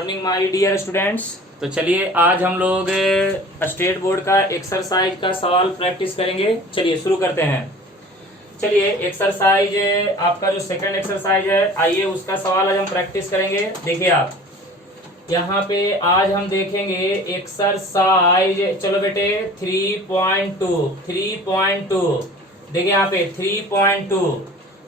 Morning my dear students. तो चलिए आज हम लोग स्टेट बोर्ड का एक्सरसाइज का सवाल प्रैक्टिस करेंगे। चलिए शुरू करते हैं। चलिए एक्सरसाइज आपका जो सेकंड एक्सरसाइज है, आइए उसका सवाल आज हम प्रैक्टिस करेंगे। देखिए आप यहाँ पे आज हम देखेंगे एक्सरसाइज। चलो बेटे 3.2 देखिए यहाँ पे 3.2।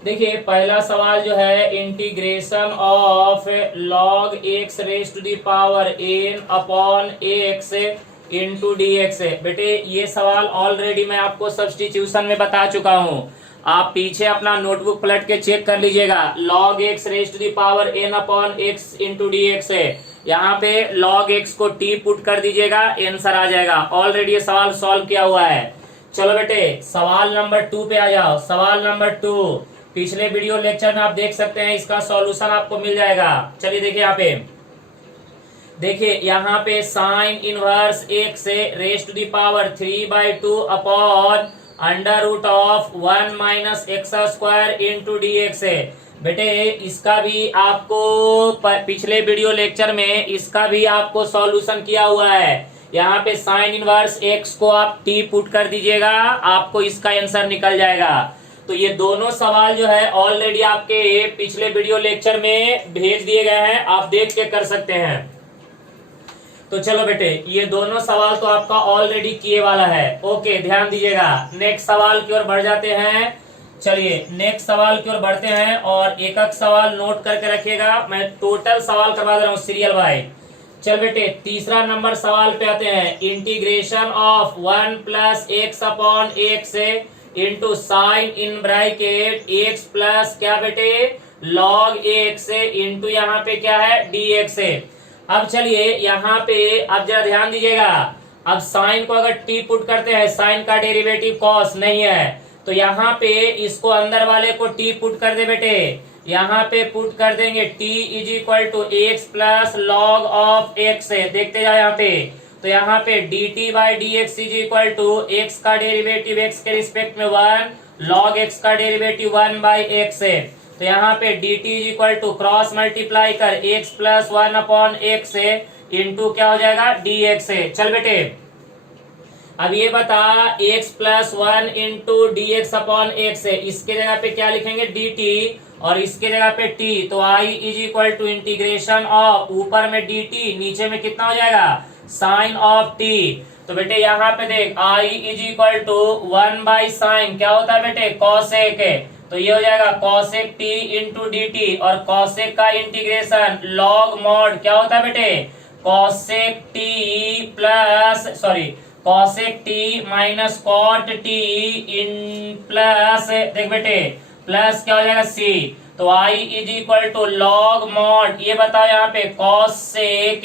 देखिए पहला सवाल जो है integration of log x raise to the power n upon x into D x. बेटे ये सवाल ऑलरेडी मैं आपको सब्स्टिट्यूशन में बता चुका हूँ। आप पीछे अपना नोटबुक पलट के चेक कर लीजिएगा। Log x raise to the power n upon x into D x है। यहाँ पे लॉग एक्स को टी पुट कर दीजिएगा, आंसर आ जाएगा। ऑलरेडी ये सवाल सॉल्व किया हुआ है। चलो बेटे सवाल नंबर 2 पे आ जाओ। सवाल नंबर 2 पिछले वीडियो लेक्चर में आप देख सकते हैं, इसका सॉल्यूशन आपको मिल जाएगा। चलिए देखिए यहाँ पे, देखिए यहाँ पे sine inverse x raise to the power 3/2 upon under root of 1 minus x square into D x है। बेटे इसका भी आपको पिछले वीडियो लेक्चर में इसका भी आपको सॉल्यूशन किया हुआ है। यहाँ पे साइन इनवर्स एक्स को आप टी पुट कर दीजिएगा, आपको इसका आंसर निकल जाएगा। तो ये दोनों सवाल जो है ऑलरेडी आपके पिछले वीडियो लेक्चर में भेज दिए गए हैं, आप देख के कर सकते हैं। तो चलो बेटे ये दोनों सवाल तो आपका ऑलरेडी किए वाला है। ओके ध्यान दीजिएगा। नेक्स्ट सवाल की ओर बढ़ जाते हैं। चलिए नेक्स्ट सवाल की ओर बढ़ते हैं और एक एक सवाल नोट करके रखिएगा। मैं टोटल सवाल करवा दे रहा हूँ सीरियल वाइज। चल बेटे तीसरा नंबर सवाल पे आते हैं। Integration of 1 plus x upon x into sine in bracket x plus क्या बेटे लॉग एक्स इंटू यहाँ पे क्या है डी एक्स। अब चलिए यहाँ पे अब जरा ध्यान दीजिएगा। अब साइन को अगर टी पुट करते हैं, साइन का डेरिवेटिव कॉस नहीं है, तो यहाँ पे इसको अंदर वाले को टी पुट कर दे बेटे। यहाँ पे पुट कर देंगे t is equal to x plus log of x. देखते जाओ यहाँ पे, तो यहाँ पे dt by D x is equal to x का डेरिवेटिव एक्स के रिस्पेक्ट में 1, लॉग एक्स का डेरिवेटिव 1 बाई एक्स है। तो यहाँ पे dt is equal to cross multiply कर x plus 1 upon x into क्या हो जाएगा डी एक्स। चल बेटे अब ये बता x plus 1 into D x upon x, इसके जगह पे क्या लिखेंगे dt और इसके जगह पे t। तो i is equal to integration of ऊपर में dt, नीचे में कितना हो जाएगा साइन ऑफ t। तो बेटे यहाँ पे देख i is equal to 1 by sine क्या होता है बेटे कॉसेक है। तो ये हो जाएगा cosec t into d t और कॉसेक का इंटीग्रेशन लॉग मॉड क्या होता है बेटे cosec t plus cosec t minus cot t इन प्लस देख बेटे प्लस क्या हो जाएगा c। तो i is equal to log mod, ये बताओ यहाँ पे कॉसेक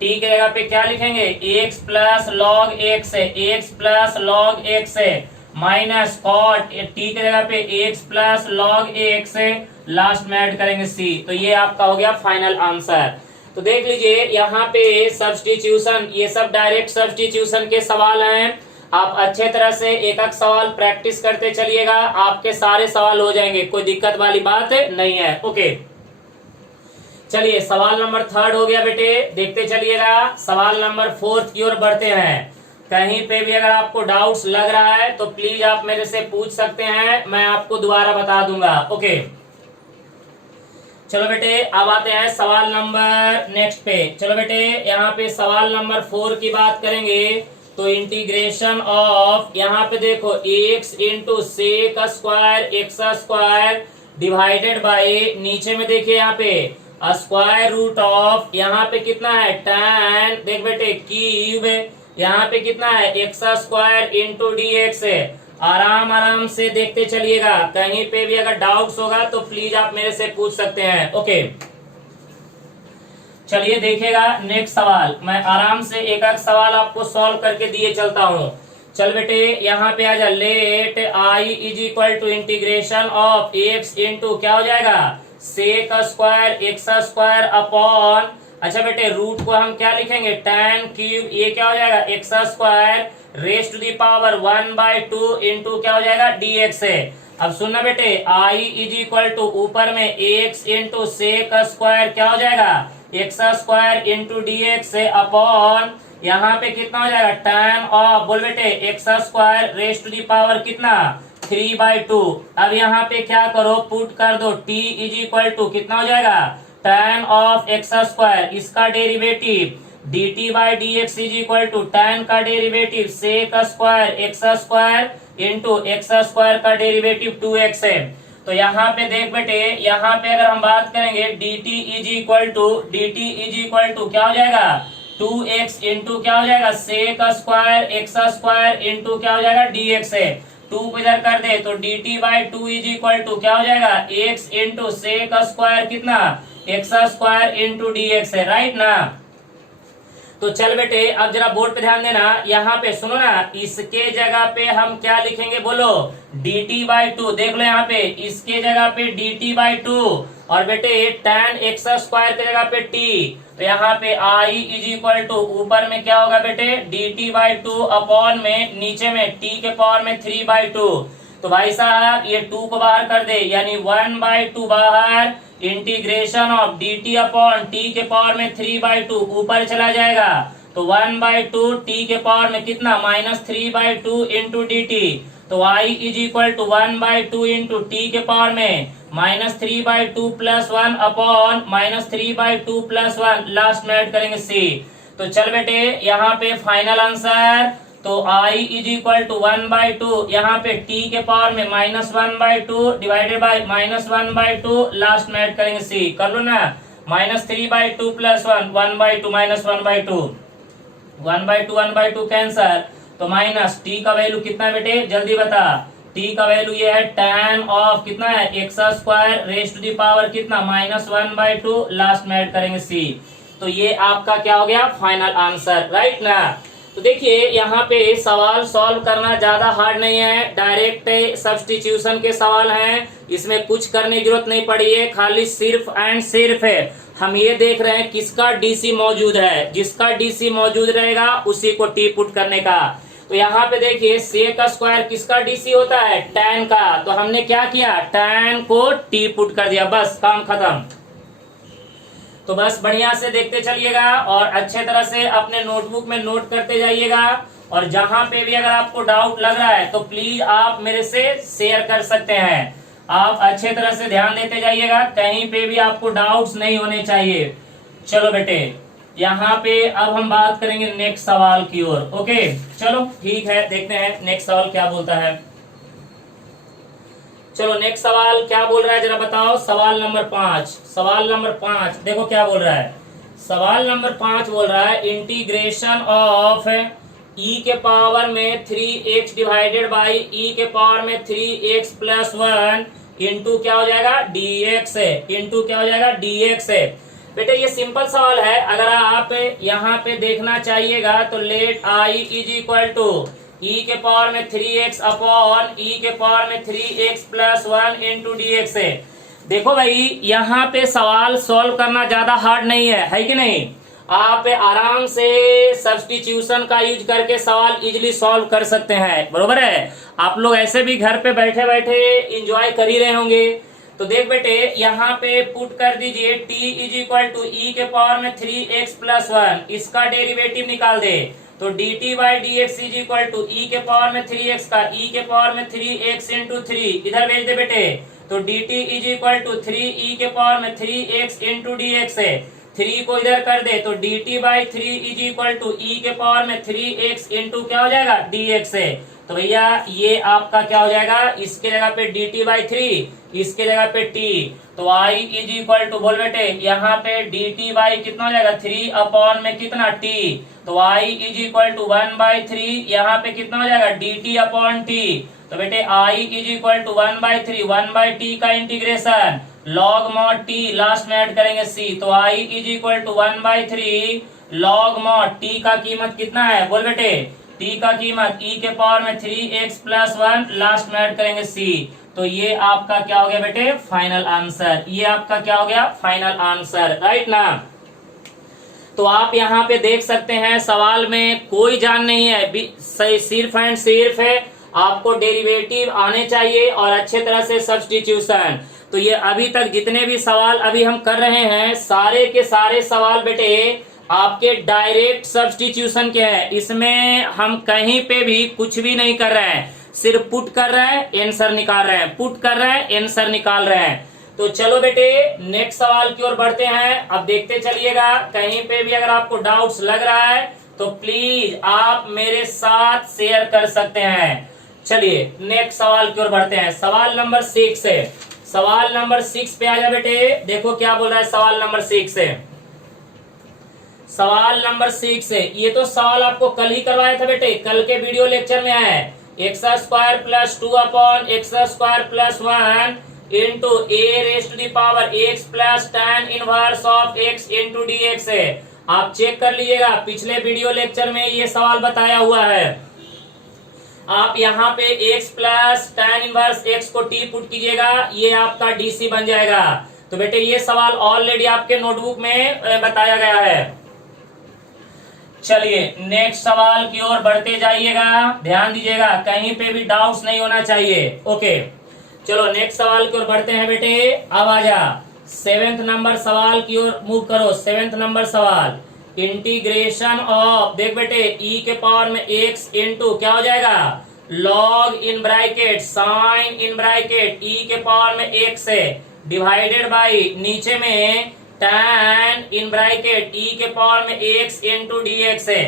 t के जगह पे क्या लिखेंगे x प्लस लॉग x है, x प्लस लॉग x है माइनस कॉट t के जगह पे x प्लस लॉग x है, लास्ट में ऐड करेंगे c। तो ये आपका हो गया फाइनल आंसर। तो देख लीजिए यहाँ पे सब्स्टिट्यूशन, ये सब डायरेक्ट सब्स्टिट्यूशन के सवाल हैं। आप अच्छे तरह से एक एक सवाल प्रैक्टिस करते चलिएगा, आपके सारे सवाल हो जाएंगे, कोई दिक्कत वाली बात नहीं है। ओके चलिए सवाल नंबर 3 हो गया बेटे, देखते चलिएगा। सवाल नंबर 4 की ओर बढ़ते हैं। कहीं पे भी अगर आपको डाउट्स लग रहा है तो प्लीज आप मेरे से पूछ सकते हैं, मैं आपको दोबारा बता दूंगा। ओके चलो बेटे अब आते हैं सवाल नंबर नेक्स्ट पे। चलो बेटे यहाँ पे सवाल नंबर 4 की बात करेंगे। तो इंटीग्रेशन ऑफ यहाँ पे देखो x into sec square x square divided by नीचे में देखिए यहाँ पे स्क्वायर रूट ऑफ यहाँ पे कितना है tan देख बेटे क्यूब यहाँ पे कितना है x square into D x है। आराम आराम से देखते चलिएगा, कहीं पे भी अगर डाउट्स होगा तो प्लीज आप मेरे से पूछ सकते हैं। ओके चलिए देखिएगा नेक्स्ट सवाल, मैं आराम से एक एक सवाल आपको सॉल्व करके दिए चलता हूँ। चल बेटे यहाँ पे आ जा। Let i is equal to integration of x into क्या हो जाएगा sec square x square upon, अच्छा बेटे रूट को हम क्या लिखेंगे tan क्यूब, ये क्या हो जाएगा x square raise to the power 1/2 into क्या हो जाएगा dx है। अब सुनना बेटे i इज इक्वल टू ऊपर में x इंटू सेक स्क्वायर क्या हो जाएगा x square into D x upon यहाँ पे कितना हो जाएगा tan ऑफ, बोल बेटे, x square raise to the power कितना 3/2। अब यहाँ पे क्या करो, पुट कर दो t इज इक्वल टू कितना हो जाएगा tan ऑफ एक्स स्क्वायर, इसका derivative dt by D x is equal to tan का derivative sec square x square into x square का डेरिवेटिव 2x है। तो यहाँ पे देख बेटे, यहाँ पे अगर हम बात करेंगे dt इज इक्वल टू क्या हो जाएगा 2x इंटू क्या हो जाएगा sec square x square into क्या हो जाएगा dx है। 2 को इधर कर दे तो dt by 2 is equal to क्या हो जाएगा x इंटू सेक स्क्वायर कितना एक्स स्क्वायर इंटू dx है, राइट ना। तो चल बेटे, अब जरा बोर्ड पे ध्यान देना, यहाँ पे सुनो ना, इसके जगह पे हम क्या लिखेंगे बोलो dt बाई 2, देख लो यहाँ पे इसके जगह पे dt बाई 2 और बेटे tan एक्स स्क्वायर के जगह पे t, तो यहाँ पे i इज इक्वल टू ऊपर में क्या होगा बेटे dt बाई 2 अपॉन में नीचे में t के पावर में 3/2। तो भाई साहब ये 2 को बाहर कर दे यानी 1/2 बाहर, integration of dt upon t के पावर में 3/2 ऊपर चला जाएगा तो 1/2 t के पावर में कितना -3/2 इंटू dt। तो i is equal to 1/2 into t के पावर में -3/2 प्लस 1 अपॉन -3/2 प्लस 1, लास्ट में ऐड करेंगे c। तो चल बेटे यहाँ पे फाइनल आंसर, तो i इज इक्वल टू 1/2, यहाँ पे t के पावर में -1/2 डिवाइडेड बाई -1/2, लास्ट में ऐड करेंगे c, कर लो ना -3/2 प्लस 1 1/2 -1/2 1/2 कैंसर, तो माइनस t का वैल्यू कितना बेटे जल्दी बता, t का वैल्यू ये है tan ऑफ कितना है x square raise to the power कितना -1/2, लास्ट में ऐड करेंगे c। तो ये आपका क्या हो गया फाइनल आंसर, राइट ना। तो देखिए यहाँ पे सवाल सॉल्व करना ज्यादा हार्ड नहीं है, डायरेक्ट सब्स्टिट्यूशन के सवाल हैं, इसमें कुछ करने की जरूरत नहीं पड़ी है, खाली सिर्फ एंड सिर्फ है हम ये देख रहे हैं किसका डीसी मौजूद है, जिसका डीसी मौजूद रहेगा उसी को टी पुट करने का। तो यहाँ पे देखिए सेक स्क्वायर किसका डीसी होता है tan का, तो हमने क्या किया tan को टी पुट कर दिया, बस काम खत्म। तो बस बढ़िया से देखते चलिएगा और अच्छे तरह से अपने नोटबुक में नोट करते जाइएगा, और जहां पे भी अगर आपको डाउट लग रहा है तो प्लीज आप मेरे से शेयर कर सकते हैं। आप अच्छे तरह से ध्यान देते जाइएगा, कहीं पे भी आपको डाउट्स नहीं होने चाहिए। चलो बेटे यहाँ पे अब हम बात करेंगे नेक्स्ट सवाल की ओर। ओके चलो ठीक है, देखते हैं नेक्स्ट सवाल क्या बोलता है। चलो नेक्स्ट सवाल क्या बोल रहा है जरा बताओ, सवाल नंबर 5। सवाल नंबर 5 देखो क्या बोल रहा है, सवाल नंबर 5 बोल रहा है इंटीग्रेशन ऑफ e के पावर में 3x डिवाइडेड बाई e के पावर में 3x प्लस 1 इंटू क्या हो जाएगा dx है, इंटू क्या हो जाएगा dx है। बेटे ये सिंपल सवाल है, अगर आप यहाँ पे देखना चाहिएगा तो let i is equal to e के पावर में 3x अपॉन e के पावर में 3x प्लस 1 इंटू dx है। देखो भाई यहाँ पे सवाल सॉल्व करना ज्यादा हार्ड नहीं है कि नहीं, आप आराम से सब्स्टिट्यूशन का यूज करके सवाल इजीली सॉल्व कर सकते हैं, बरोबर है। आप लोग ऐसे भी घर पे बैठे बैठे एंजॉय कर ही रहे होंगे। तो देख बेटे यहाँ पे पुट कर दीजिए t is equal to e के पावर में 3x प्लस 1, इसका डेरिवेटिव निकाल दे तो dt by D x is equal to ई के पावर में 3x का e के पावर में 3x इंटू 3 इधर भेज दे बेटे, तो dt is equal to 3e के पावर में 3x इंटू dx है। 3 को इधर कर दे तो dt by 3 is equal to e के पावर में 3x इंटू क्या हो जाएगा dx है। तो भैया ये आपका क्या हो जाएगा, इसके जगह पे dt बाई 3, इसके जगह पे t, तो i इज इक्वल टू बोल बेटे यहाँ पे dt बाई कितना हो जाएगा 3 अपॉन में कितना t, तो i इज इक्वल टू 1/3, यहाँ पे कितना हो जाएगा dt अपॉन t, तो बेटे i is equal to 1/3 1/t का integration log mod t, last में ऐड करेंगे c, तो i is equal to 1/3 log mod t का कीमत कितना है बोल बेटे, t का कीमत e के पावर में 3x प्लस 1, लास्ट में ऐड करेंगे c। तो ये आपका क्या हो गया बेटे फाइनल आंसर, ये आपका क्या हो गया फाइनल आंसर, राइट ना। तो आप यहाँ पे देख सकते हैं सवाल में कोई जान नहीं है, सिर्फ एंड सिर्फ है आपको डेरिवेटिव आने चाहिए और अच्छे तरह से सब्स्टिट्यूशन। तो ये अभी तक जितने भी सवाल अभी हम कर रहे हैं सारे के सारे सवाल बेटे आपके डायरेक्ट सब्स्टिट्यूशन के हैं। इसमें हम कहीं पे भी कुछ भी नहीं कर रहे हैं, सिर्फ पुट कर रहे हैं आंसर निकाल रहे हैं, पुट कर रहे हैं आंसर निकाल रहे हैं। तो चलो बेटे नेक्स्ट सवाल की ओर बढ़ते हैं। अब देखते चलिएगा, कहीं पे भी अगर आपको डाउट्स लग रहा है तो प्लीज आप मेरे साथ शेयर कर सकते हैं। चलिए नेक्स्ट सवाल की ओर बढ़ते हैं। सवाल नंबर 6 है। सवाल नंबर 6 पे आ जा बेटे। देखो क्या बोल रहा है सवाल नंबर 6 है। सवाल नंबर 6 है। ये तो सवाल आपको कल ही करवाया था बेटे, कल के वीडियो लेक्चर में है। X square plus 2 upon x square plus 1 into e raise to the power x plus tan inverse of x into D x है। आप चेक कर लीजिएगा, पिछले वीडियो लेक्चर में ये सवाल बताया हुआ है। आप यहाँ पे x plus tan inverse x को t पुट कीजिएगा, ये आपका dc बन जाएगा। तो बेटे ये सवाल ऑलरेडी आपके नोटबुक में बताया गया है। चलिए नेक्स्ट सवाल की ओर बढ़ते जाइएगा, ध्यान दीजिएगा कहीं पे भी डाउट्स नहीं होना चाहिए। ओके चलो नेक्स्ट सवाल की ओर बढ़ते हैं बेटे। अब आ जा 7th नंबर सवाल की ओर मूव करो। 7th नंबर सवाल, इंटीग्रेशन ऑफ, देख बेटे e के पावर में x इंटू क्या हो जाएगा log in bracket sine in bracket e के पावर में x है डिवाइडेड बाई नीचे में tan इन ब्रैकेट e के पावर में x इंटू डी एक्स है।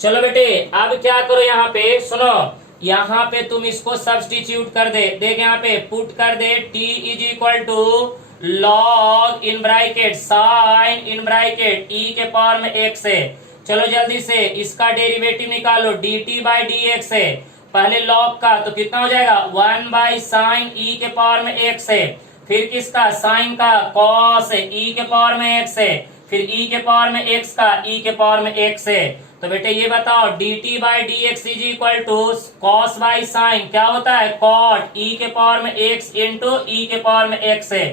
चलो बेटे अब क्या करो, यहाँ पे सुनो, यहाँ पे तुम इसको सब्स्टिट्यूट कर दे। देख यहाँ पे पुट कर दे t is equal to log in bracket sine in bracket e के पावर में x है। चलो जल्दी से इसका डेरिवेटिव निकालो, dt बाई डी एक्स है। पहले लॉग का तो कितना हो जाएगा 1 बाई साइन e के पावर में x है, फिर किसका साइन का कॉस e के पावर में x है, फिर e के पावर में x का e के पावर में x है। तो बेटे ये बताओ dt by D x is equal to cos by sine क्या होता है कॉट e के पावर में x इंटू e के पावर में x है।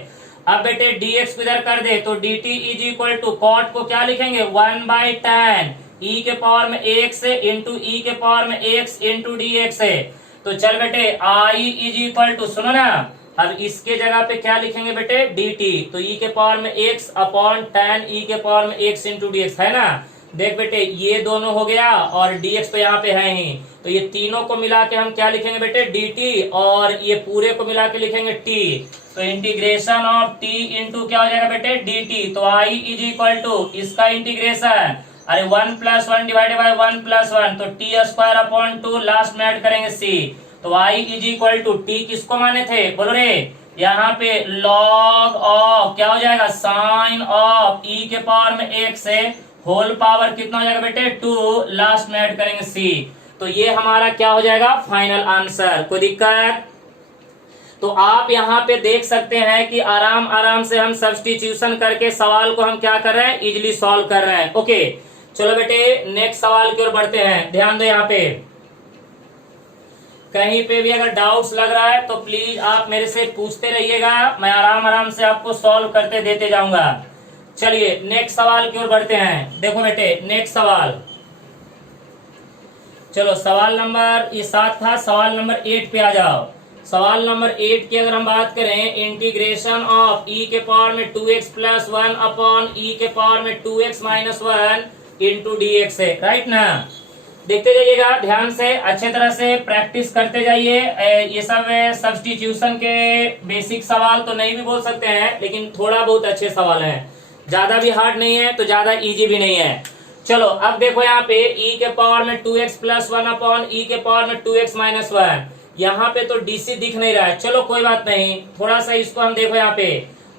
अब बेटे dx को इधर कर दे तो dt is equal to cot को क्या लिखेंगे 1 बाई tan e के पावर में x है इंटू e के पावर में x इंटू डी एक्स है। तो चल बेटे i इज इक्वल टू, सुनो ना, अब इसके जगह पे क्या लिखेंगे बेटे dt, तो e के पावर में x अपॉन tan e के पावर में x इंटू डी एक्स है ना। देख बेटे ये दोनों हो गया और dx तो यहाँ पे है ही, तो ये तीनों को मिला के हम क्या लिखेंगे बेटे dt, और ये पूरे को मिला के लिखेंगे t। तो इंटीग्रेशन ऑफ t इंटू क्या हो जाएगा बेटे dt, तो i इज इक्वल टू इसका इंटीग्रेशन, अरे 1 प्लस 1 डिवाइडेड बाई 1 प्लस 1, तो टी स्क्वायर अपॉन 2 लास्ट में ऐड करेंगे c। तो i is equal to t किसको माने थे बोलो रे, यहाँ पे लॉग ऑफ क्या हो जाएगा साइन ऑफ e के पावर में x है होल पावर कितना हो जाएगा बेटे 2, लास्ट में ऐड करेंगे c। तो ये हमारा क्या हो जाएगा फाइनल आंसर। कोई दिक्कत? तो आप यहाँ पे देख सकते हैं कि आराम आराम से हम सब्स्टिट्यूशन करके सवाल को हम क्या कर रहे हैं इजिली सॉल्व कर रहे हैं। ओके चलो बेटे नेक्स्ट सवाल की ओर बढ़ते हैं। ध्यान दो, यहाँ पे कहीं पे भी अगर डाउट्स लग रहा है तो प्लीज आप मेरे से पूछते रहिएगा, मैं आराम आराम से आपको सॉल्व करते देते जाऊंगा। चलिए नेक्स्ट सवाल की ओर बढ़ते हैं। देखो बेटे नेक्स्ट सवाल, चलो सवाल नंबर ये 7 था, सवाल नंबर 8 पे आ जाओ। सवाल नंबर 8 की अगर हम बात करें, इंटीग्रेशन ऑफ e के पावर में 2x प्लस 1 अपॉन e के पावर में 2x minus 1 into D x है, राइट ना। देखते जाइएगा ध्यान से, अच्छे तरह से प्रैक्टिस करते जाइए। ये सब सब्स्टिट्यूशन के बेसिक सवाल तो नहीं भी बोल सकते हैं, लेकिन थोड़ा बहुत अच्छे सवाल हैं, ज्यादा भी हार्ड नहीं है तो ज्यादा इजी भी नहीं है। चलो अब देखो यहाँ पे e के पावर में 2x प्लस 1 अपॉन e के पावर में 2x माइनस 1, यहाँ पे तो डीसी दिख नहीं रहा है, चलो कोई बात नहीं, थोड़ा सा इसको हम देखो यहाँ पे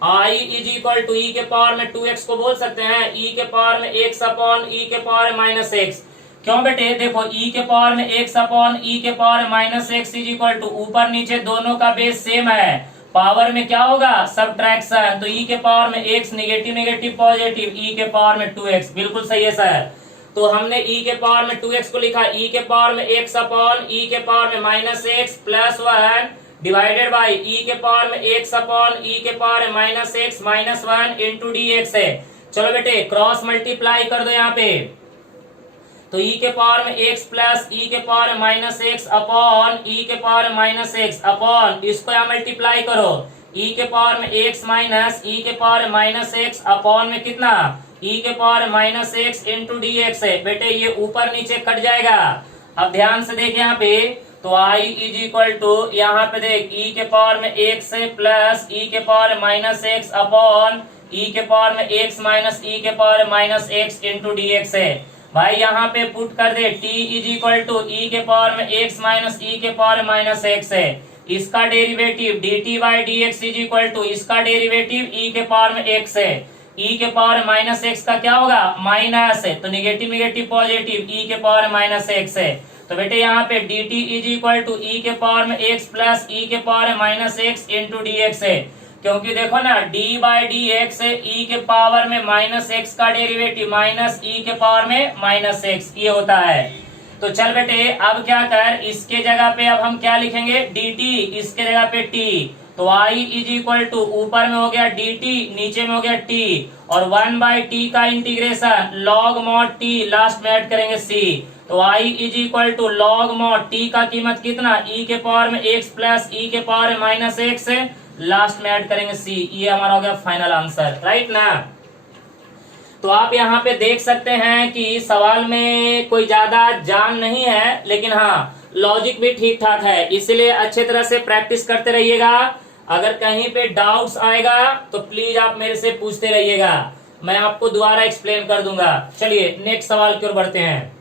i is equal to e के पावर में 2x को बोल सकते हैं e के पावर में x अपॉन e के पावर में माइनस x। क्यों बेटे देखो e के पावर में x अपॉन e के पावर में minus x is equal to ऊपर नीचे दोनों का बेस सेम है, पावर में क्या होगा सब्ट्रैक्शन, तो e के पावर में x negative negative positive e के पावर में 2x, बिल्कुल सही है सर। तो हमने e के पावर में 2x को लिखा e के पावर में x अपॉन e के पावर में minus x plus 1 divided by e के पावर में x अपॉन e के पावर में minus x minus 1 into D x है। चलो बेटे क्रॉस मल्टीप्लाई कर दो यहाँ पे, तो e के पावर में x प्लस e के पावर में माइनस x अपॉन e के पावर में माइनस x अपॉन इसको यहाँ मल्टीप्लाई करो ई के पावर में x माइनस ई के पावर माइनस एक्स अपॉन में कितना ई के power minus x into D x है बेटे, ये ऊपर नीचे कट जाएगा। अब ध्यान से देख यहाँ पे, तो आई इज इक्वल टू यहाँ पे देख ई के पावर में एक्स प्लस ई के पावर माइनस एक्स अपॉन ई के पावर में एक्स माइनस ई के power minus x into D x है। भाई यहाँ पे पुट कर दे t इज इक्वल टू ई के पावर में x माइनस ई के पावर माइनस एक्स है, इसका derivative dt by D x is equal to इसका डेरिवेटिव e के पावर में x है, e के पावर माइनस एक्स का क्या होगा माइनस है, तो निगेटिव निगेटिव पॉजिटिव e के पावर माइनस एक्स है। तो बेटे यहाँ पे dt इज इक्वल टू ई के पावर में x प्लस ई के power minus x into D x है, क्योंकि देखो ना d बाई डी एक्स ई के पावर में माइनस एक्स का डेरिवेटिव माइनस ई के पावर में माइनस एक्स ये होता है। तो चल बेटे अब क्या कर, इसके जगह पे अब हम क्या लिखेंगे dt, इसके जगह पे t, तो i इज इक्वल टू ऊपर में हो गया dt नीचे में हो गया t और 1 बाई टी का integration log mod t last में ऐड करेंगे c, तो i is equal to log mod t का कीमत कितना e के पावर में x प्लस e के पावर में माइनस एक्स लास्ट में ऐड करेंगे c, ये हमारा हो गया फाइनल आंसर, राइट ना। तो आप यहाँ पे देख सकते हैं कि सवाल में कोई ज्यादा जान नहीं है, लेकिन हाँ लॉजिक भी ठीक ठाक है, इसलिए अच्छे तरह से प्रैक्टिस करते रहिएगा। अगर कहीं पे डाउट्स आएगा तो प्लीज आप मेरे से पूछते रहिएगा, मैं आपको दोबारा एक्सप्लेन कर दूंगा। चलिए नेक्स्ट सवाल की ओर बढ़ते हैं।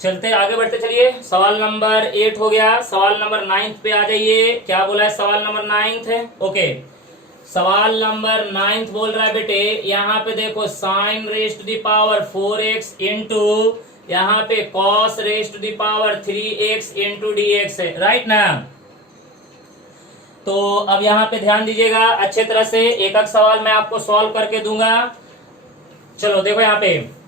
चलते आगे बढ़ते चलिए, सवाल नंबर 8 हो गया, सवाल नंबर 9 पे आ जाइए। क्या बोला है सवाल नंबर 9 है? ओके, सवाल नंबर 9 बोल रहा है बेटे, यहाँ पे देखो sine raise to the power 4x into यहाँ पे cos raise to the power 3x into D x है, राइट ना। तो अब यहाँ पे ध्यान दीजिएगा अच्छे तरह से, एक एक सवाल मैं आपको सॉल्व करके दूंगा। चलो देखो यहाँ पे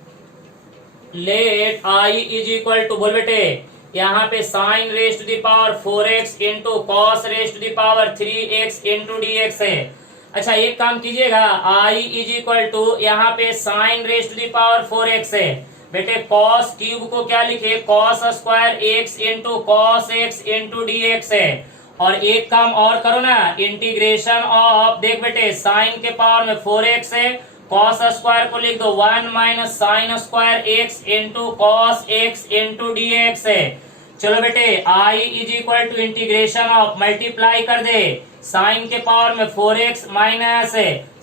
let I is equal to, बोल बेटे यहाँ पे sine raise to the power 4x into cos raise to the power 3x into D x है। अच्छा एक काम कीजिएगा, i इज इक्वल टू यहाँ पे sine raise to the power 4x है बेटे, कॉस क्यूब को क्या लिखे cos square x into cos x into D x है। और एक काम और करो ना, इंटीग्रेशन ऑफ देख बेटे साइन के पावर में 4x है, कॉस स्क्वायर को लिख दो 1 minus sine square x into cos x into D x है। चलो बेटे i is equal to integration of multiply कर दे साइन के पावर में 4x माइनस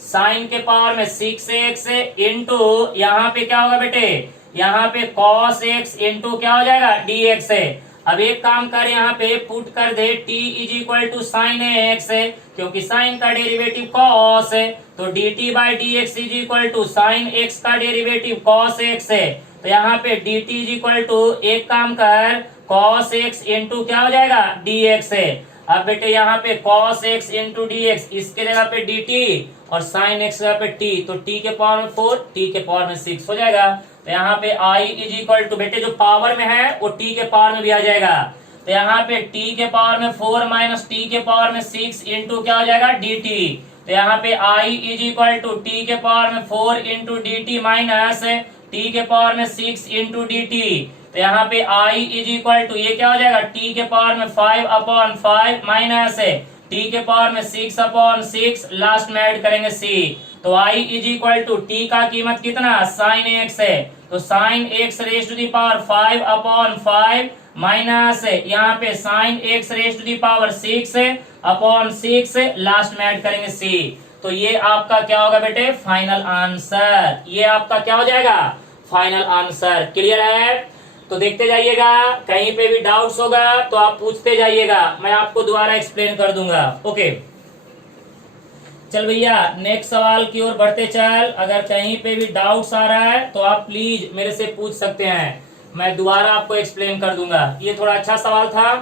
साइन के पावर में 6x इंटू यहाँ पे क्या होगा बेटे, यहाँ पे कॉस एक्स इंटू क्या हो जाएगा डी एक्स है। अब एक काम कर यहाँ पे पुट कर दे t is equal to sine x है, क्योंकि साइन का डेरिवेटिव कॉस है, तो dt by D x is equal to sine x का डेरिवेटिव कॉस एक्स है। तो यहाँ पे dt इज इक्वल टू एक काम कर कॉस एक्स इंटू क्या हो जाएगा डी एक्स है। अब बेटे यहाँ पे cos x into D x, इसके जगह पे dt और साइन एक्स जगह पे t, तो t के पावर में 4 t के पावर में 6 हो जाएगा। तो यहाँ पे i इज इक्वल टू बेटे जो पावर में है वो t के पावर में भी आ जाएगा, तो यहाँ पे t के पावर में 4 माइनस t के पावर में 6 इंटू क्या हो जाएगा dt। तो यहाँ पे i is equal to t के पावर में 4 इंटू dt माइनस t के पावर में 6 इंटू dt। तो यहाँ पे i इज इक्वल टू ये क्या हो जाएगा t के पावर में 5 अपॉन 5 माइनस t के पावर में 6 अपॉन 6 लास्ट में ऐड करेंगे c। तो i is equal to t का कीमत कितना साइन x है, तो sine x raise to the power 5 upon 5 minus यहाँ पे sine x raise to the power 6 upon 6 last में ऐड करेंगे c। तो ये आपका क्या होगा बेटे फाइनल आंसर, ये आपका क्या हो जाएगा फाइनल आंसर। क्लियर है? तो देखते जाइएगा, कहीं पे भी डाउट्स होगा तो आप पूछते जाइएगा, मैं आपको दोबारा एक्सप्लेन कर दूंगा। ओके चल भैया नेक्स्ट सवाल की ओर बढ़ते चल। अगर कहीं पे भी डाउट्स आ रहा है तो आप प्लीज मेरे से पूछ सकते हैं, मैं दोबारा आपको एक्सप्लेन कर दूंगा। ये थोड़ा अच्छा सवाल था,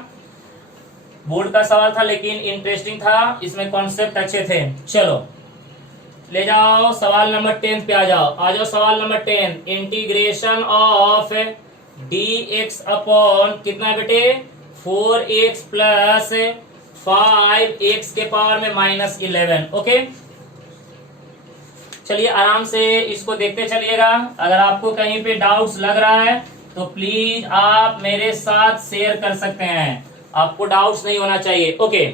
बोर्ड का सवाल था लेकिन इंटरेस्टिंग था, इसमें कॉन्सेप्ट अच्छे थे। चलो ले जाओ सवाल नंबर 10 पे आ जाओ सवाल number 10, integration of dx upon कितना है बेटे 4x प्लस 5x के पावर में -11। ओके चलिए आराम से इसको देखते चलिएगा। अगर आपको कहीं पे डाउट्स लग रहा है तो प्लीज आप मेरे साथ शेयर कर सकते हैं, आपको डाउट्स नहीं होना चाहिए। ओके,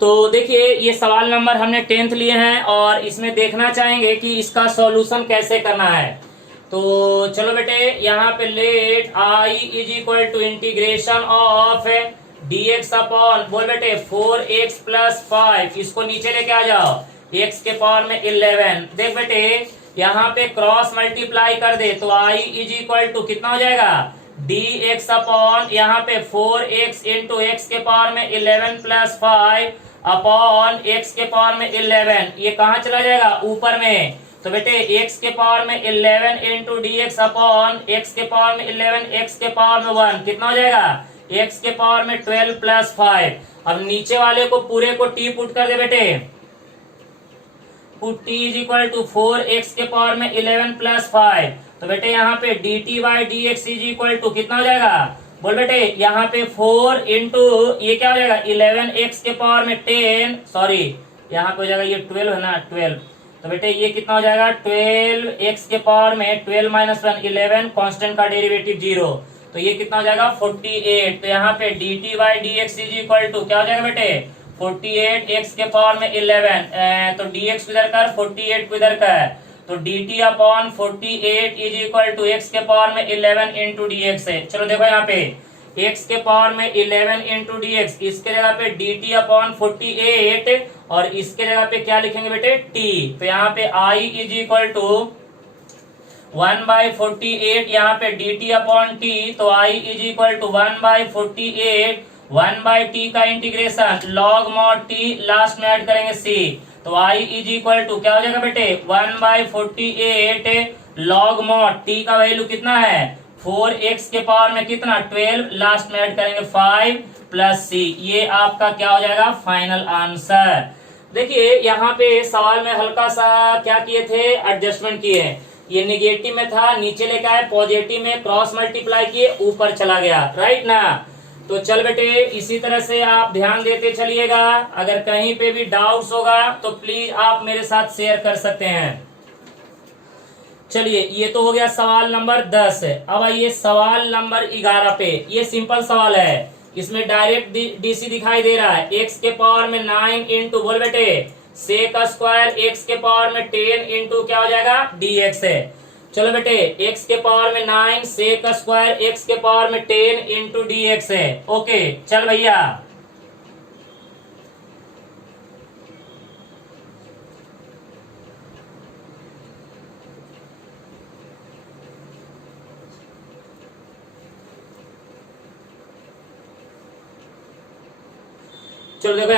तो देखिए ये सवाल नंबर हमने 10th लिए हैं और इसमें देखना चाहेंगे कि इसका सॉल्यूशन कैसे करना है। तो चलो बेटे, यहाँ पे let I is equal to integration of dx upon, बोल बेटे 4x प्लस 5, इसको नीचे लेके आ जाओ, x के पावर में 11। देख बेटे यहाँ पे क्रॉस मल्टीप्लाई कर दे तो i इज इक्वल टू कितना हो जाएगा, dx अपॉन यहाँ पे 4x इंटू एक्स के पावर में 11 प्लस 5 अपॉन x के पावर में 11। ये कहाँ चला जाएगा, ऊपर में। तो बेटे x के पावर में 11 into D x upon x के पावर में 11 x के पावर में 1 कितना हो जाएगा, x के पावर में 12 प्लस 5। अब नीचे वाले को पूरे को t पुट कर दे बेटे, put t is equal to 4x के पावर में 11 प्लस 5। तो बेटे यहाँ पे dt by D x is equal to कितना हो जाएगा, बोल बेटे यहाँ पे 4 इंटू ये क्या हो जाएगा 11x के पावर में 10, सॉरी यहाँ पे हो जाएगा ये 12 है ना 12। तो बेटे ये कितना हो जाएगा 12x के पावर में 12 माइनस 1 11, कांस्टेंट का डेरिवेटिव 0, तो ये कितना हो जाएगा 48। तो यहाँ पे dt by D x is equal to क्या हो जाएगा बेटे 48x के पावर में 11, तो dx इधर कर 48 को इधर कर, तो dt upon 48 is equal to x के पावर में 11 इंटू डी एक्स है। चलो देखो यहाँ पे x के पावर में 11 इंटू डी एक्स, इसके जगह पे dt अपॉन 48 और इसके जगह पे क्या लिखेंगे बेटे t। तो यहाँ पे i इज इक्वल टू 1/48, यहाँ पे dt अपॉन t, तो i is equal to 1/48 1/t का integration log mod t, last में ऐड करेंगे c, तो i इज इक्वल टू क्या हो जाएगा बेटे 1/48 लॉग मॉड t का वैल्यू कितना है 4x के पावर में कितना 12, लास्ट में ऐड करेंगे 5 प्लस c। ये आपका क्या हो जाएगा फाइनल आंसर। देखिए यहाँ पे सवाल में हल्का सा क्या किए थे, एडजस्टमेंट किए। ये निगेटिव में था, नीचे लेके आए, पॉजिटिव में क्रॉस मल्टीप्लाई किए, ऊपर चला गया, राइट ना। तो चल बेटे इसी तरह से आप ध्यान देते चलिएगा। अगर कहीं पे भी डाउट्स होगा तो प्लीज आप मेरे साथ शेयर कर सकते हैं। चलिए ये तो हो गया सवाल नंबर 10। अब आइए सवाल नंबर 11 पे। ये सिंपल सवाल है, इसमें डायरेक्ट डीसी दिखाई दे रहा है। x के पावर में 9 इंटू, बोल बेटे सेक स्क्वायर x के पावर में 10 इंटू क्या हो जाएगा dx है। चलो बेटे x के पावर में 9 सेक स्क्वायर x के पावर में 10 इंटू डी एक्स है। ओके चल भैया, चलो देखो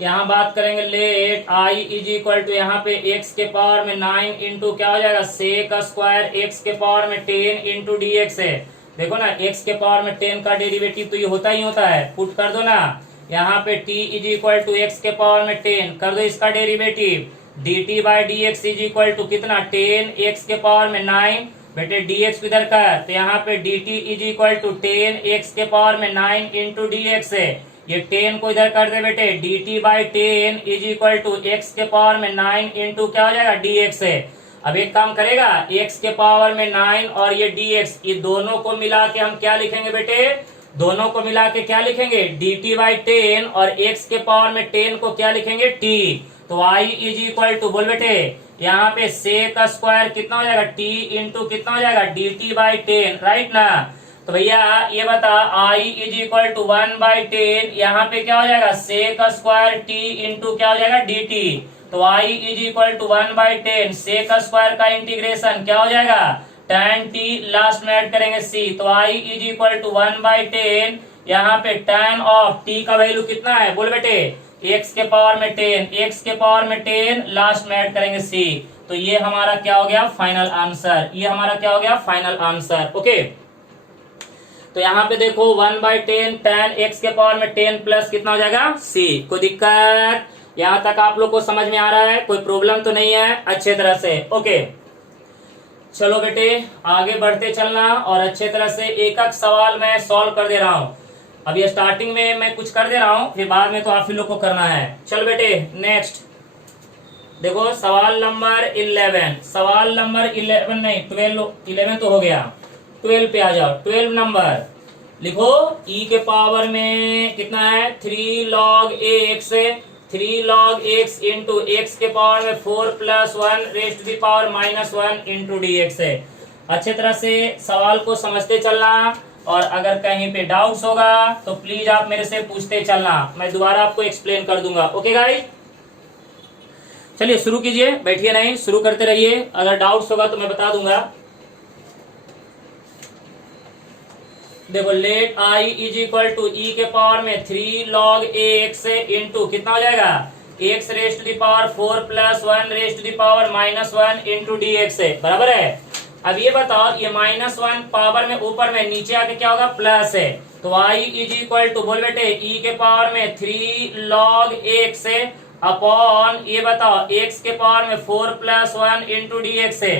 यहाँ बात करेंगे let i is equal to यहाँ पे x के पावर में 9 इंटू क्या हो जाएगा सेक स्क्वायर x के पावर में 10 इंटू डी एक्स है। देखो ना x के पावर में 10 का डेरिवेटिव तो ये होता ही होता है, पुट कर दो ना। यहाँ पे t is equal to x के पावर में 10 कर दो इसका derivative, dt by D x is equal to कितना 10 x के पावर में 9, बेटे dx इधर कर, तो यहाँ पे dt is equal to 10 x के पावर में 9 इंटू डी एक्स है। ये 10 को इधर कर दे बेटे, dt by 10 is equal to x के पावर में 9 इंटू क्या हो जाएगा dx है। अब एक काम करेगा, x के पावर में 9 और ये dx, ये दोनों को मिला के हम क्या लिखेंगे बेटे, दोनों को मिला के क्या लिखेंगे dt बाई 10 और x के पावर में 10 को क्या लिखेंगे t। तो i इज इक्वल टू, बोल बेटे यहाँ पे सेक स्क्वायर कितना हो जाएगा t इंटू कितना हो जाएगा dt बाई 10, राइट ना। तो भैया ये बता i इज इक्वल टू 1/10, यहाँ पे क्या हो जाएगा सेक स्क्वायर t इंटू क्या हो जाएगा dt, तो i is equal to 1/10 sec square का इंटीग्रेशन क्या हो जाएगा tan t, लास्ट में ऐड करेंगे c, तो i इज इक्वल टू 1/10, यहाँ पे tan ऑफ t का वैल्यू कितना है, बोल बेटे x के पावर में 10, x के पावर में 10, लास्ट में ऐड करेंगे c। तो ये हमारा क्या हो गया फाइनल आंसर, ये हमारा क्या हो गया फाइनल आंसर। ओके तो यहाँ पे देखो 1/10 tan x के पावर में 10 प्लस कितना हो जाएगा c। कोई दिक्कत, यहाँ तक आप लोग को समझ में आ रहा है, कोई प्रॉब्लम तो नहीं है अच्छे तरह से। ओके चलो बेटे आगे बढ़ते चलना और अच्छे तरह से एक एक सवाल मैं सॉल्व कर दे रहा हूँ। अब ये स्टार्टिंग में मैं कुछ कर दे रहा हूँ, फिर बाद में तो आप ही लोग को करना है। चल बेटे नेक्स्ट देखो सवाल नंबर 11, सवाल नंबर 11 नहीं 12, 11 तो हो गया, 12 पे आ जाओ। 12 नंबर लिखो, ई के पावर में कितना है 3 log x, 3 log x into x के पावर में 4 plus 1 rest the power -1 into D x है। अच्छे तरह से सवाल को समझते चलना, और अगर कहीं पे डाउट्स होगा तो प्लीज आप मेरे से पूछते चलना, मैं दोबारा आपको एक्सप्लेन कर दूंगा। ओके गाइस, चलिए शुरू कीजिए, बैठिए नहीं, शुरू करते रहिए, अगर डाउट्स होगा तो मैं बता दूंगा। देखो let I is equal to ई के पावर में 3 log x इंटू कितना हो जाएगा x rest the power 4 plus 1 rest the power -1 into D x है, बराबर है। अब ये बताओ, ये -1 पावर में ऊपर में, नीचे आके क्या होगा प्लस है, तो y इज इक्वल टू बोल बेटे e के पावर में 3 log x अपॉन ये बताओ x के पावर में 4 प्लस 1 इंटू डी एक्स है।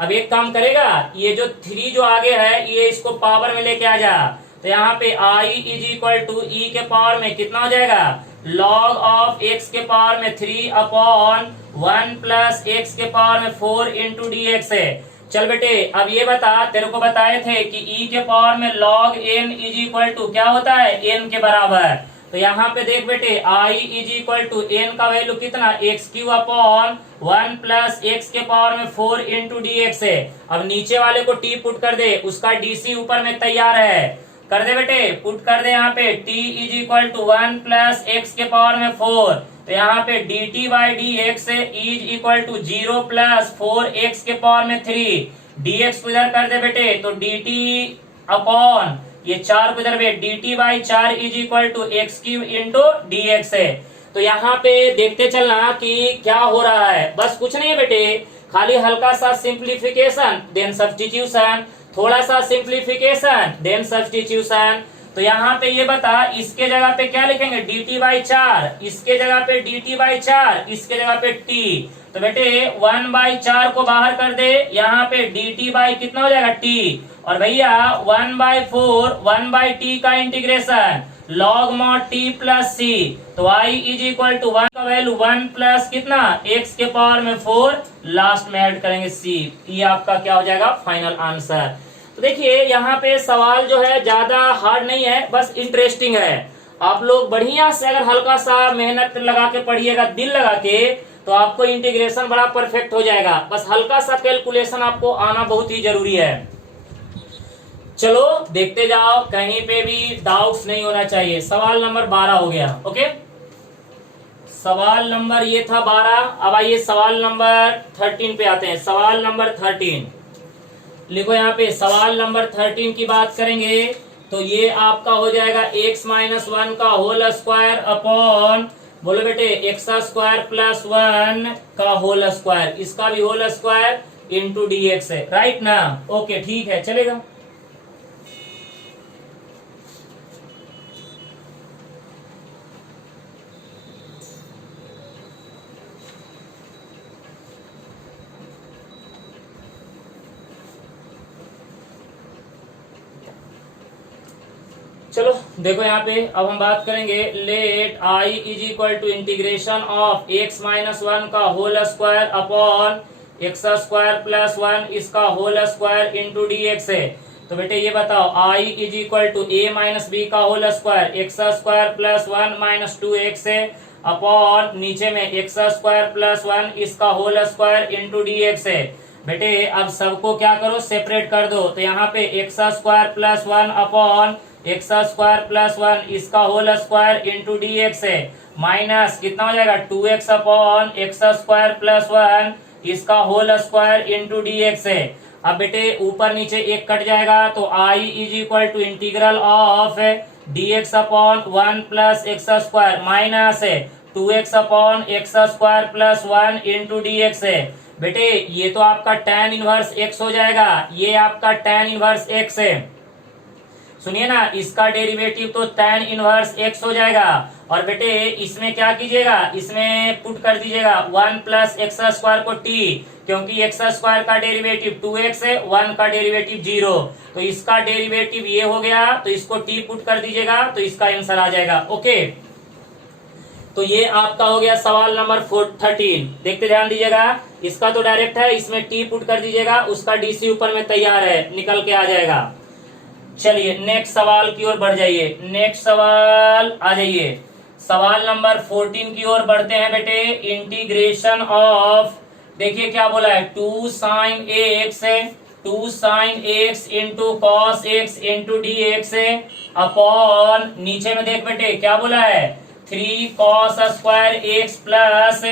अब एक काम करेगा, ये जो 3 जो आगे है ये इसको पावर में लेके आ जा, तो यहाँ पे i इज इक्वल टू ई के पावर में कितना हो जाएगा log ऑफ x के पावर में 3 अपॉन 1 प्लस x के पावर में 4 इंटू डी एक्स है। चल बेटे अब ये बता, तेरे को बताए थे कि e के पावर में log n is equal to क्या होता है n के बराबर, तो यहाँ पे देख बेटे i is equal to n का वैल्यू कितना x³ अपॉन 1 प्लस x के पावर में 4 इंटू डी एक्स है। अब नीचे वाले को t पुट कर दे, उसका dc ऊपर में तैयार है, कर दे बेटे, पुट कर दे यहाँ पे t is equal to 1 plus x के पावर में 4, तो यहाँ पे dt by D x is equal to 0 plus 4x के पावर में 3, dx को इधर कर दे बेटे, तो dt अपॉन ये 4 को इधर पे dt by 4 is equal to x³ into D x है। तो यहाँ पे देखते चलना कि क्या हो रहा है, बस कुछ नहीं है बेटे, खाली हल्का सा सिंप्लीफिकेशन देन सब्स्टिट्यूशन, थोड़ा सा सिंप्लीफिकेशन देन सब्स्टिट्यूशन। तो यहाँ पे ये बता, इसके जगह पे क्या लिखेंगे dt बाई 4, इसके जगह पे dt बाई 4, इसके जगह पे t, तो बेटे 1 बाई 4 को बाहर कर दे, यहाँ पे dt बाई कितना हो जाएगा t, और भैया 1 बाई 4 1 बाई t का integration log mod t plus c, तो y इज इक्वल टू 1 का वैल्यू 1 प्लस कितना x के पावर में 4, लास्ट में ऐड करेंगे c, ये आपका क्या हो जाएगा फाइनल आंसर। तो देखिए यहाँ पे सवाल जो है ज्यादा हार्ड नहीं है, बस इंटरेस्टिंग है। आप लोग बढ़िया से अगर हल्का सा मेहनत लगा के पढ़िएगा, दिल लगा के, तो आपको इंटीग्रेशन बड़ा परफेक्ट हो जाएगा। बस हल्का सा कैलकुलेशन आपको आना बहुत ही जरूरी है। चलो देखते जाओ, कहीं पे भी डाउट्स नहीं होना चाहिए। सवाल नंबर 12 हो गया। ओके, सवाल नंबर ये था 12। अब आइए सवाल नंबर 13 पे आते हैं। सवाल नंबर 13 लिखो यहाँ पे, सवाल नंबर 13 की बात करेंगे तो ये आपका हो जाएगा x-1 का होल स्क्वायर अपॉन, बोलो बेटे x² प्लस 1 का होल स्क्वायर, इसका भी whole square into D x है, राइट ना। ओके ठीक है, चलेगा। चलो देखो यहाँ पे अब हम बात करेंगे, let i is equal to integration of x-1 का whole square upon x² plus 1 इसका whole square into D x है। तो बेटे ये बताओ, i is equal to a minus B का whole square x² plus 1 minus 2x है upon नीचे में x² प्लस 1 इसका whole square into D x है। बेटे अब सबको क्या करो, सेपरेट कर दो, तो यहाँ पे x² plus 1 upon x² plus 1 इसका whole square into D x है, माइनस कितना हो जाएगा 2x अपॉन x² प्लस 1 इसका whole square into D x है। अब बेटे ऊपर नीचे एक कट जाएगा, तो i is equal to integral of d x upon 1 plus x² minus 2x upon x² plus 1 into D x है। बेटे ये तो आपका tan इनवर्स x हो जाएगा, ये आपका tan इनवर्स x है, सुनिए ना, इसका डेरिवेटिव तो tan इनवर्स x हो जाएगा। और बेटे इसमें क्या कीजिएगा, इसमें पुट कर दीजिएगा 1 प्लस x² को t, क्योंकि x² का डेरिवेटिव 2x है, 1 का डेरिवेटिव 0, तो इसका डेरिवेटिव ये हो गया, तो इसको t पुट कर दीजिएगा, तो इसका आंसर आ जाएगा। ओके तो ये आपका हो गया सवाल नंबर 13। देखते ध्यान दीजिएगा, इसका तो डायरेक्ट है, इसमें टी पुट कर दीजिएगा, उसका डीसी ऊपर में तैयार है, निकल के आ जाएगा। चलिए नेक्स्ट सवाल की ओर बढ़ जाइए, नेक्स्ट सवाल आ जाइए, सवाल नंबर 14 की ओर बढ़ते हैं बेटे। इंटीग्रेशन ऑफ, देखिए क्या बोला है, 2 sin x into cos x into D x upon, नीचे में देख बेटे क्या बोला है, 3 cos square x plus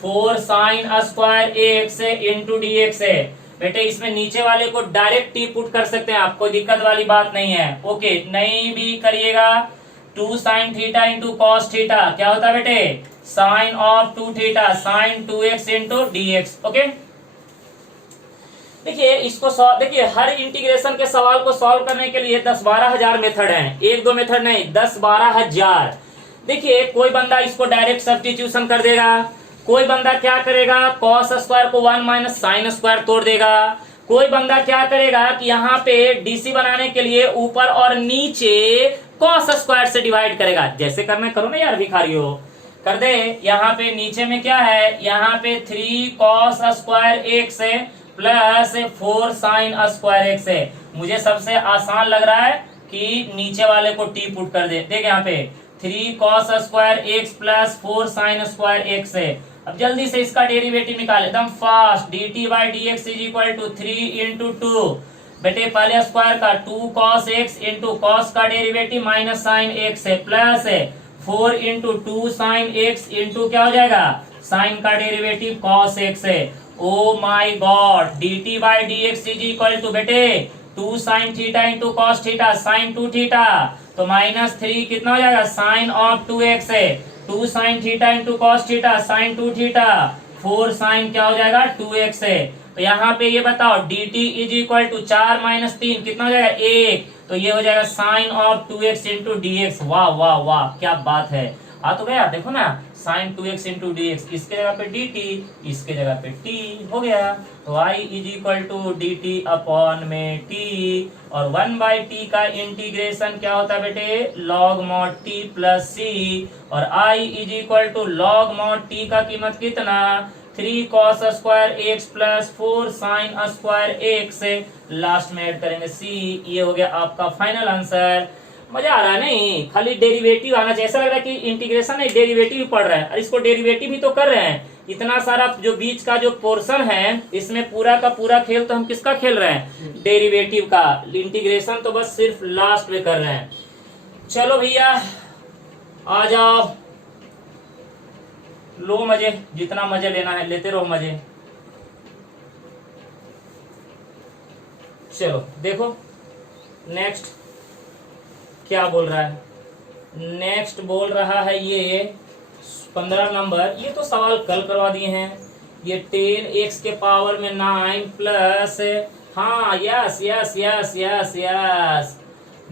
4 sin square x into D x है। बेटे इसमें नीचे वाले को डायरेक्ट टी पुट कर सकते हैं आप, कोई दिक्कत वाली बात नहीं है। ओके, नहीं भी करिएगा, 2 sin theta into cos theta क्या होता है बेटे, sine of 2 theta sine 2x into D x. Okay, देखिए इसको देखिए हर इंटीग्रेशन के सवाल को सॉल्व करने के लिए 10-12 हजार मेथड हैं, एक दो मेथड नहीं, 10-12 हजार। देखिए कोई बंदा इसको डायरेक्ट सब्स्टिट्यूशन कर देगा, कोई बंदा क्या करेगा, कॉस स्क्वायर को 1 माइनस साइन स्क्वायर तोड़ देगा, कोई बंदा क्या करेगा कि यहाँ पे डीसी बनाने के लिए ऊपर और नीचे कॉस स्क्वायर से डिवाइड करेगा। जैसे करना करो ना यार, भिखारी हो, कर दे। यहाँ पे नीचे में क्या है, यहाँ पे 3 cos स्क्वायर एक्स है प्लस 4 sin स्क्वायर एक्स है। मुझे सबसे आसान लग रहा है कि नीचे वाले को टी पुट कर दे। देख यहाँ पे 3 cos square x plus 4 sin square X है। अब जल्दी से इसका डेरिवेटिव निकाल, एकदम fast. dt by D x is equal to 3 into 2, बेटे पहले स्क्वायर का 2 cos x इंटू कॉस का डेरिवेटिव माइनस साइन एक्स है plus 4 into 2 sine X into क्या हो जाएगा, साइन का डेरिवेटिव कॉस एक्स है। Oh my god, dt by D x is equal to बेटे 2 sine theta into cos theta sine 2 theta, तो -3 कितना हो जाएगा, साइन ऑफ 2x है, 2 sine theta into cos theta sine 2 theta, 4 sine क्या हो जाएगा 2x है। तो यहाँ पे ये बताओ dt is equal to 4 minus 3 कितना हो जाएगा 1, तो ये हो जाएगा sine of 2x into D x. वाह वाह वाह क्या बात है, आ तो गया, देखो ना sign 2x into D x, इसके जगह पे dt, इसके जगह पे t हो गया। तो i is equal to d t upon में t, और 1 बाई टी का इंटीग्रेशन क्या होता है बेटे, log mod t plus c, और i is equal to log mod t का कीमत कितना, 3 cos square x plus 4 sine square x, last में ऐड करेंगे c। ये हो गया आपका फाइनल आंसर। मजा आ रहा है नहीं, खाली डेरिवेटिव आना चाहिए, ऐसा लग रहा है कि इंटीग्रेशन है, डेरिवेटिव भी पढ़ रहा है, और इसको डेरिवेटिव भी तो कर रहे हैं। इतना सारा जो बीच का जो पोर्शन है, इसमें पूरा का पूरा खेल तो हम किसका खेल रहे हैं, डेरिवेटिव का। इंटीग्रेशन तो बस सिर्फ लास्ट में कर रहे हैं। चलो भैया आ जाओ, लो मजे, जितना मजे लेना है लेते रहो मजे। चलो देखो नेक्स्ट क्या बोल रहा है, नेक्स्ट बोल रहा है ये 15 नंबर, ये तो सवाल कल करवा दिए हैं। ये 10x के पावर में 9 प्लस, हाँ yes yes yes yes yes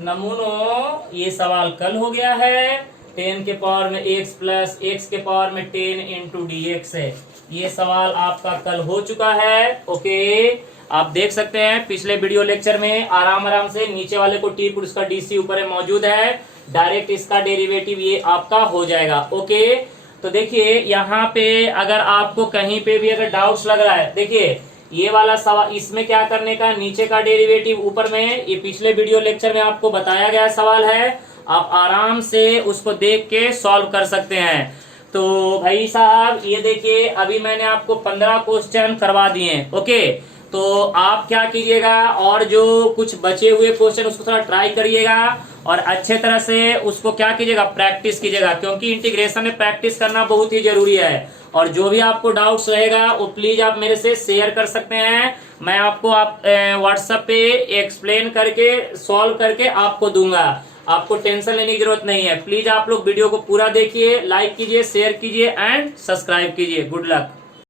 नमूनो, ये सवाल कल हो गया है। 10 के पावर में x प्लस x के पावर में 10 इंटू डी एक्स है, ये सवाल आपका कल हो चुका है। ओके, आप देख सकते हैं पिछले वीडियो लेक्चर में आराम आराम से नीचे वाले को टी पुट, उसका डीसी ऊपर में मौजूद है, डायरेक्ट इसका डेरिवेटिव ये आपका हो जाएगा। ओके, तो देखिए यहाँ पे अगर आपको कहीं पे भी अगर डाउट्स लग रहा है, देखिए ये वाला सवाल, इसमें क्या करने का, नीचे का डेरिवेटिव ऊपर में, ये पिछले वीडियो लेक्चर में आपको बताया गया सवाल है, आप आराम से उसको देख के सॉल्व कर सकते हैं। तो भाई साहब ये देखिए अभी मैंने आपको 15 क्वेश्चन करवा दिए। ओके, तो आप क्या कीजिएगा, और जो कुछ बचे हुए क्वेश्चन उसको थोड़ा ट्राई करिएगा, और अच्छे तरह से उसको क्या कीजिएगा, प्रैक्टिस कीजिएगा, क्योंकि इंटीग्रेशन में प्रैक्टिस करना बहुत ही जरूरी है। और जो भी आपको डाउट्स रहेगा वो प्लीज आप मेरे से शेयर कर सकते हैं, मैं आपको व्हाट्सएप पे एक्सप्लेन करके सॉल्व करके आपको दूंगा, आपको टेंशन लेने की जरूरत नहीं है। प्लीज आप लोग वीडियो को पूरा देखिए, लाइक कीजिए, शेयर कीजिए एंड सब्सक्राइब कीजिए। Good luck.